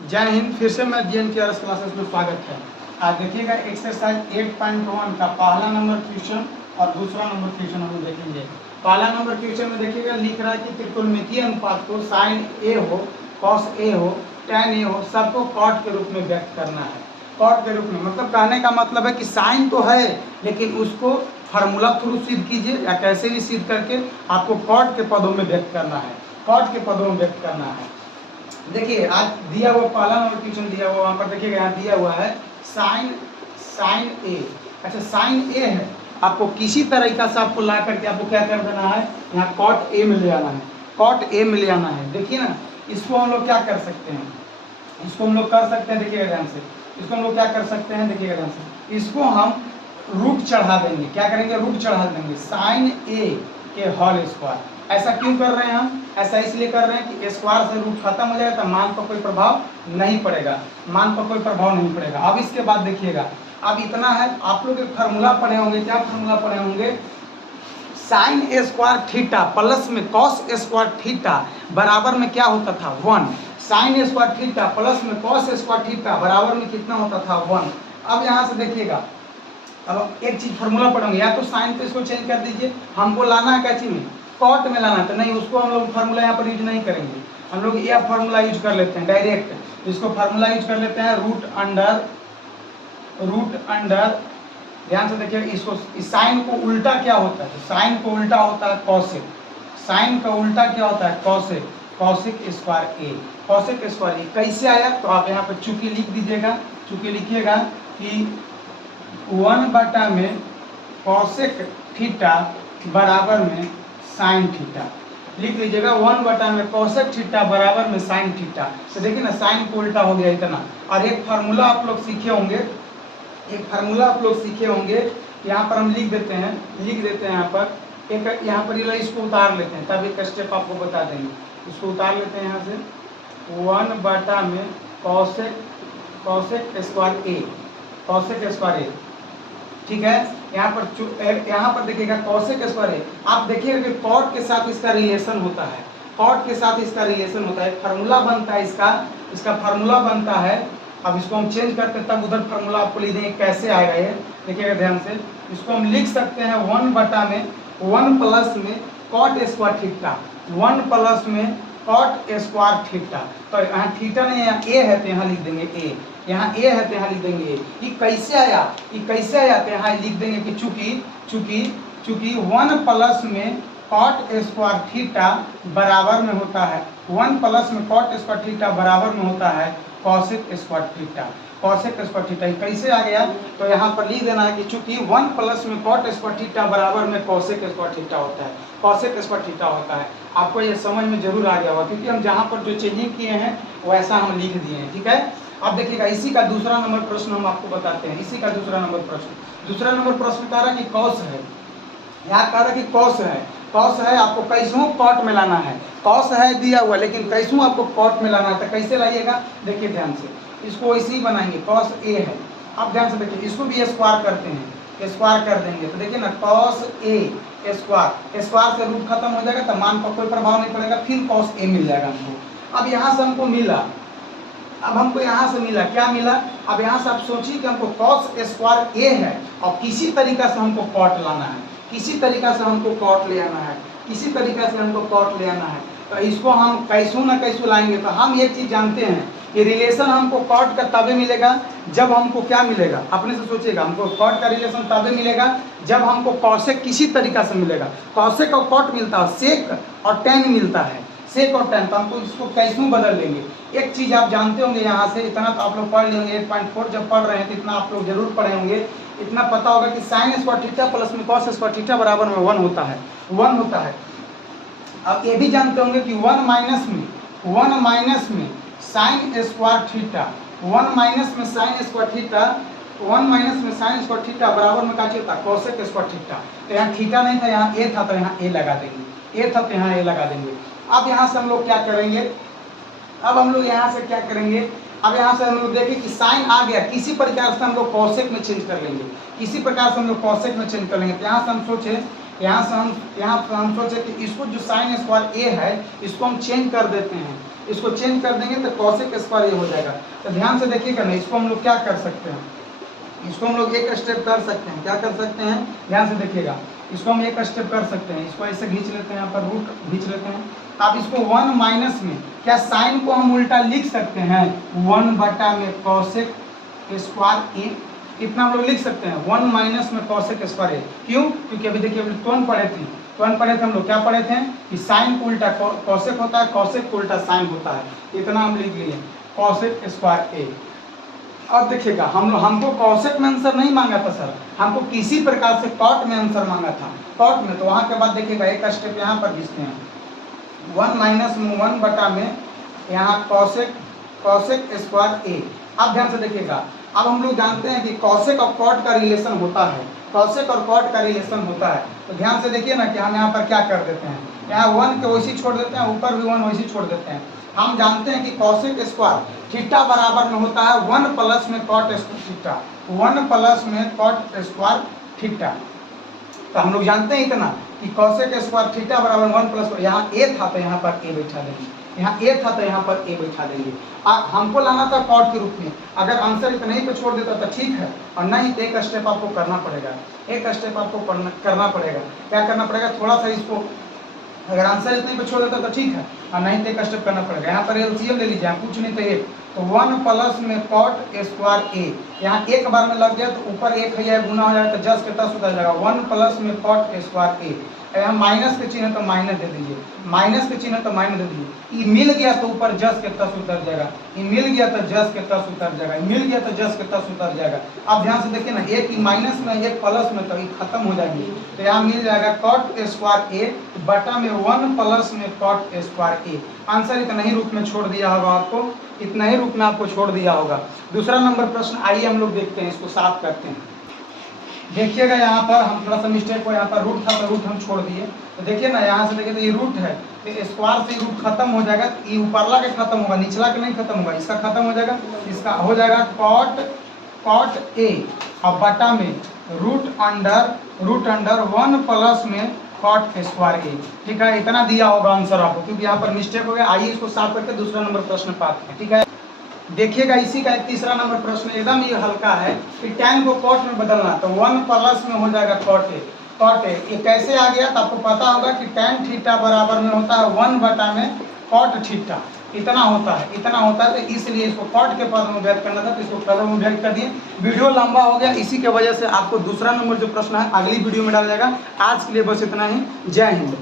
जय हिंद। फिर से मैं DN केयर्स क्लासेस में स्वागत है। आज देखिएगा एक्सरसाइज 8.1 का पहला नंबर क्वेश्चन और दूसरा नंबर क्वेश्चन हम देखेंगे। पहला नंबर क्वेश्चन में देखिएगा लिख रहा है कि त्रिकोणमितीय अनुपात को साइन ए हो, कॉस ए हो, tan ए हो, सबको कॉट के रूप में व्यक्त करना है। कॉट के रूप में मतलब कहने का मतलब है कि साइन तो है लेकिन उसको फार्मूला थ्रू सिद्ध कीजिए या कैसे भी सिद्ध करके आपको कॉट के पदों में व्यक्त करना है। कॉट के पदों में व्यक्त करना है। देखिए आज दिया हुआ पहला नंबर क्वेश्चन दिया हुआ वहाँ पर देखिएगा यहाँ दिया हुआ है साइन ए। अच्छा साइन ए है, आपको किसी तरीका से आपको ला करके आपको क्या कर देना है, यहाँ कॉट ए में ले आना है। कॉट ए में ले आना है। देखिए ना, इसको हम लोग क्या कर सकते हैं, इसको हम लोग कर सकते हैं, देखिएगा ध्यान से, इसको हम लोग क्या कर सकते हैं, देखिएगा ध्यान से, इसको हम रूट चढ़ा देंगे। क्या करेंगे, रूट चढ़ा देंगे साइन ए के होल स्क्वायर। ऐसा क्यों कर रहे हैं हम, ऐसा इसलिए कर रहे हैं कि स्क्वायर से रूट खत्म हो जाएगा तो मान पर कोई प्रभाव नहीं पड़ेगा, मान पर कोई प्रभाव नहीं पड़ेगा। अब इसके बाद देखिएगा, अब इतना है, आप लोग एक फार्मूला पढ़े होंगे। क्या फार्मूला पढ़े होंगे, साइन ए स्क्वायर थीटा प्लस में कॉस ए स्क्वायर थीटा बराबर में क्या होता था, 1। साइन ए स्क्वायर थीटा प्लस में कॉस ए स्क्वायर थीटा बराबर में कितना होता था, 1। अब यहाँ से देखिएगा, अब एक चीज फार्मूला पढ़ेंगे, या तो साइन पे इसको चेंज कर दीजिए, हमको लाना है क्या चीज में, कॉट में लाना है, तो नहीं उसको हम लोग फार्मूला यहाँ पर यूज नहीं करेंगे। हम लोग यह फार्मूला यूज कर लेते हैं डायरेक्ट, इसको फार्मूला यूज कर लेते हैं रूट अंडर। ध्यान से देखिए, इसको इस साइन को उल्टा क्या होता है, साइन को उल्टा होता है कॉसेक। साइन का उल्टा क्या होता है, कॉसेक। कॉसेक स्क्वायर ए, कॉसेक स्क्वायर ए कैसे आया, तो आप यहाँ पर चूंकि लिख दीजिएगा, चूंकि लिखिएगा कि 1 बटा में कॉसेक थीटा बराबर में साइन थीटा, लिख लीजिएगा 1 बटा में कॉसेक थीटा बराबर में साइन थीटा। तो देखिए ना, साइन को उल्टा हो गया इतना। और एक फार्मूला आप लोग सीखे होंगे, एक फार्मूला आप लोग सीखे होंगे, यहाँ पर हम लिख देते हैं यहाँ पर एक, यहाँ पर इसको उतार लेते हैं, तब एक स्टेप आपको बता देंगे। इसको उतार लेते हैं यहाँ से, 1 बटा में कॉसेक स्क्वायर ए, कॉसेक स्क्वायर ए, ठीक है। यहाँ पर देखिएगा कॉसेक स्क्वायर है। आप देखिएगा कि कॉट के साथ इसका रिलेशन होता है, कॉट के साथ इसका रिलेशन होता है, फार्मूला बनता है इसका फार्मूला बनता है। अब इसको हम चेंज करते हैं तब उधर फार्मूला आपको लिख देंगे, कैसे आएगा ये देखिएगा ध्यान से। इसको हम लिख सकते हैं 1 बटा में 1 प्लस में कॉट स्क्वायर थीटा, 1 प्लस में कॉट स्क्वायर थीटा। तो यहाँ थीटा नहीं, यहाँ ए है तो यहाँ लिख देंगे ए, यहाँ ए है तो यहाँ लिख देंगे ए। ये कैसे आया, तो यहाँ लिख देंगे कि चूंकि 1 प्लस में कॉट स्क्वायर थीटा बराबर में होता है, 1 प्लस में कॉट स्क्वायर थीटा बराबर में होता है cosec square theta. Cosec square theta कैसे आ गया, तो यहाँ पर लिख देना है कि चूंकि 1 प्लस में कॉट स्क्वायर थीटा बराबर में कॉसेक स्क्वायर थीटा होता है, कॉसेक स्क्वायर थीटा होता है। आपको ये समझ में जरूर आ गया होगा, क्योंकि हम जहाँ पर जो चेंजिंग किए हैं वैसा हम लिख दिए हैं, ठीक है। अब देखिएगा, इसी का दूसरा नंबर प्रश्न हम आपको बताते हैं। इसी का दूसरा नंबर प्रश्न कह रहा है कि कॉस है, यहाँ कह रहा है कि कॉस है, आपको कैसों कॉट में लाना है। कॉस है दिया हुआ, लेकिन कैसों आपको कॉट में लाना है, तो कैसे लाइएगा, देखिए ध्यान से, इसको ऐसे ही बनाएंगे। कॉस ए है, अब ध्यान से देखिए, इसको भी स्क्वायर करते हैं, स्क्वायर कर देंगे, तो देखिए ना कॉस ए स्क्वायर, स्क्वायर से रूट खत्म हो जाएगा तो मान पर कोई प्रभाव नहीं पड़ेगा, फिर कॉस ए मिल जाएगा हमको। अब यहाँ से हमको मिला, अब हमको यहाँ से मिला, क्या मिला, अब यहाँ से आप सोचिए कि हमको कॉस स्क्वायर ए है और किसी तरीका से हमको कॉट लाना है, किसी तरीका से हमको कॉट ले आना है, किसी तरीका से हमको कॉट ले आना है। तो इसको हम कैसों ना कैसों लाएंगे। तो हम एक चीज़ जानते हैं कि रिलेशन हमको कॉट का तभी मिलेगा जब हमको क्या मिलेगा, अपने से सोचिएगा, हमको कॉट का रिलेशन तभी मिलेगा जब हमको कॉसेक किसी तरीका से मिलेगा। कॉसेक और कॉट मिलता है, सेक और टेन मिलता है, सेक और टेन, तो हमको इसको कैसों बदल लेंगे। एक चीज़ आप जानते होंगे, यहाँ से इतना तो आप लोग पढ़ लेंगे, 8.4 जब पढ़ रहे हैं तो इतना आप लोग जरूर पढ़े होंगे, इतना पता होगा कि साइन स्क्वायर थीटा प्लस में कॉस स्क्वायर थीटा बराबर में 1 होता है, 1 होता है। अब ये भी जानते होंगे कि 1 माइनस में साइन स्क्वायर थीटा, 1 माइनस में साइन स्क्वायर थीटा, 1 माइनस में साइन स्क्वायर थीटा बराबर में क्या होता है, कॉसेक स्क्वायर थीटा। तो यहाँ थीटा नहीं था, यहाँ ए था, तो यहाँ ए लगा देंगे, ए था तो यहाँ ए लगा देंगे। अब यहाँ से हम लोग क्या करेंगे, अब हम लोग यहाँ से क्या करेंगे, अब यहाँ से हम लोग देखें कि साइन आ गया, किसी प्रकार से हम लोग कॉसेक में चेंज कर लेंगे, किसी प्रकार से हम लोग कॉसेक में चेंज कर लेंगे। तो यहाँ से हम सोचे, यहाँ से हम सोचे कि इसको जो साइन स्क्वायर ए है इसको हम चेंज कर देते हैं, इसको चेंज कर देंगे तो कॉसेक स्क्वायर ए हो जाएगा। तो ध्यान से देखिएगा ना, इसको हम लोग क्या कर सकते हैं, इसको हम लोग एक स्टेप कर सकते हैं। क्या कर सकते हैं, ध्यान से देखिएगा, इसको हम एक स्टेप कर सकते हैं। इसको ऐसे खींच लेते हैं, यहाँ पर रूट खींच लेते हैं। अब इसको 1 माइनस में क्या साइन को हम उल्टा लिख सकते हैं, 1 बटा में कॉसेक स्क्वायर ए, इतना हम लोग लिख सकते हैं 1 माइनस में कॉसेक स्क्वायर ए। क्यों, क्योंकि अभी देखिए अभी टोन पढ़े थे हम लोग, क्या पढ़े थे कि साइन को उल्टा कॉसेक होता है, कॉसेक को उल्टा साइन होता है, इतना हम लिख लिए कॉसेक स्क्वायर ए। अब देखिएगा हमको कॉसेक में आंसर नहीं मांगा था सर, हमको किसी प्रकार से कॉट में आंसर मांगा था, कॉट में। तो वहाँ के बाद देखिएगा एक स्टेप यहाँ पर खींचते हैं, 1 माइनस में 1 बटा में यहाँ कॉसेक स्क्वायर ए। अब ध्यान से देखिएगा, अब हम लोग जानते हैं कि कॉसेक और कॉट का रिलेशन होता है, कॉसेक और कॉट का रिलेशन होता है। तो ध्यान से देखिए ना कि हम यहाँ पर क्या कर देते हैं, यहाँ 1 के वैसे छोड़ देते हैं, ऊपर भी 1 वैसे छोड़ देते हैं। हम जानते हैं कि कॉसेक स्क्वायर थीटा बराबर में होता है 1 प्लस में कॉट थीटा, 1 प्लस में कॉट स्क्वायर थीटा। तो हम लोग जानते हैं इतना कि कॉसेक स्क्वायर थीटा बराबर 1 प्लस, यहाँ ए था तो यहाँ पर ए बैठा देंगे, यहाँ ए था तो यहाँ पर ए बैठा देंगे। हमको लाना था कॉट के रूप में, अगर आंसर इतना ही पे छोड़ देता तो ठीक है, और नहीं तो एक स्टेप आपको करना पड़ेगा, एक स्टेप आपको करना पड़ेगा। क्या करना पड़ेगा, थोड़ा सा इसको, अगर आंसर इतने पे छोड़ देता तो ठीक है, और नहीं तो एक स्टेप करना पड़ेगा। यहाँ पर एलसीएम ले लीजिए, कुछ नहीं तो एक, तो 1 प्लस में कॉट स्क्वायर ए, यहाँ एक बार में लग गया तो ऊपर एक है गुना हो जाएगा, तो जस के तस उतर जाएगा, 1 प्लस में कॉट स्क्वायर ए। यहाँ माइनस के चिन्ह तो माइनस दे दीजिए, माइनस के चिन्ह तो माइनस दे दीजिए। ये मिल गया तो ऊपर जस के तस उतर जाएगा, ये मिल गया तो जस के तस उतर जाएगा, मिल गया तो जस के तस उतर जाएगा। अब ध्यान से देखिए ना, एक माइनस में एक प्लस में, तो ये खत्म हो जाएंगे। तो यहाँ मिल जाएगा कॉट स्क्वायर ए बटा में 1 प्लस में कॉट स्क्वायर ए। आंसर इतना ही रूप में छोड़ दिया होगा आपको, इतना ही रूप में आपको छोड़ दिया होगा। दूसरा नंबर प्रश्न आइए हम लोग देखते हैं, इसको साफ करते हैं। देखिएगा यहाँ पर हम थोड़ा सा मिस्टेक को, यहाँ पर रूट था तो रूट हम छोड़ दिए। तो देखिए ना, यहाँ से देखिए तो ये रूट है, तो स्क्वायर से रूट खत्म हो जाएगा, ये ऊपरला के खत्म होगा, निचला के नहीं खत्म होगा, इसका खत्म हो जाएगा, इसका हो जाएगा कॉट ए और बटा में रूट अंडर 1 प्लस में कॉट स्क्वायर ए। ठीक है, इतना दिया होगा आंसर आपको, क्योंकि यहाँ पर मिस्टेक हो गया। आइए इसको साफ करके दूसरा नंबर प्रश्न पाते हैं। ठीक है, देखिएगा इसी का एक तीसरा नंबर प्रश्न एकदम ये हल्का है कि tan को कॉट में बदलना, तो 1 प्लस में हो जाएगा कॉट ए। ये कैसे आ गया, तो आपको पता होगा कि tan थीटा बराबर में होता है 1 बटा में कॉट थीटा, इतना होता है। तो इसलिए इसको कॉट के पद में व्यक्त करना था, तो इसको पद में व्यक्त कर दिए। वीडियो लंबा हो गया, इसी के वजह से आपको दूसरा नंबर जो प्रश्न है अगली वीडियो में डाला जाएगा। आज के लिए बस इतना ही, जय हिंद।